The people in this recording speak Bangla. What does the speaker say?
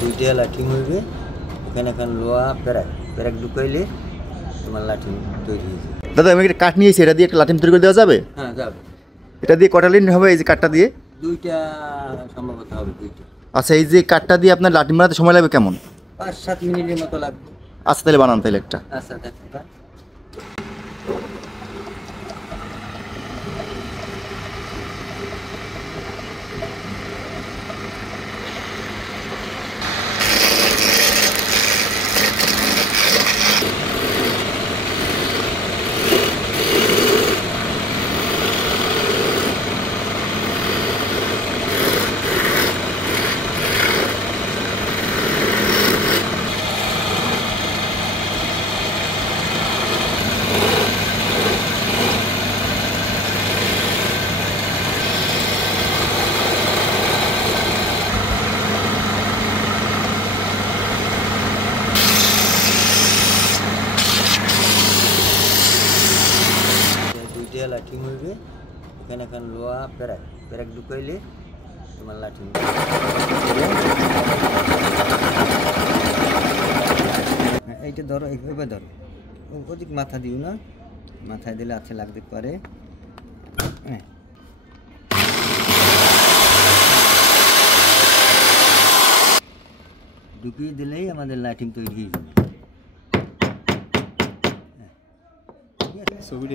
দুইটা লাঠিম হইবে, এখানে এখন লোহা প্যারাক ঢুকাইলে তোমার লাঠিম তৈরি হয়ে যাবে। দাদা আমি একটা কাঠ নিয়েছি, এটা দিয়ে একটা লাঠিম তৈরি করে দেওয়া যাবে? হ্যাঁ যাবে। এটা দিয়ে কটা লাইন হবে এই যে কাঠটা দিয়ে? দুইটা সম্ভবত হবে, দুইটা। আচ্ছা, এই যে কাঠটা দিয়ে আপনার লাঠিম বানাতে সময় লাগবে কেমন? 5-7 মিনিটের মতো লাগবে। আচ্ছা তাহলে বানান তাহলে একটা। আচ্ছা দেখো। দুইটা লাঠিম হইবে, এখানে এখন লোহা প্যারাক ঢুকাইলে তোমার লাঠিম। এইটা ধরো, এইভাবে ধরো, ওদিক মাথা দিও না, মাথায় দিলে আছে লাগতে পারে। হ্যাঁ, ঢুকিয়ে দিলেই আমাদের লাঠিম তৈরি হয়ে যাবে। ছবি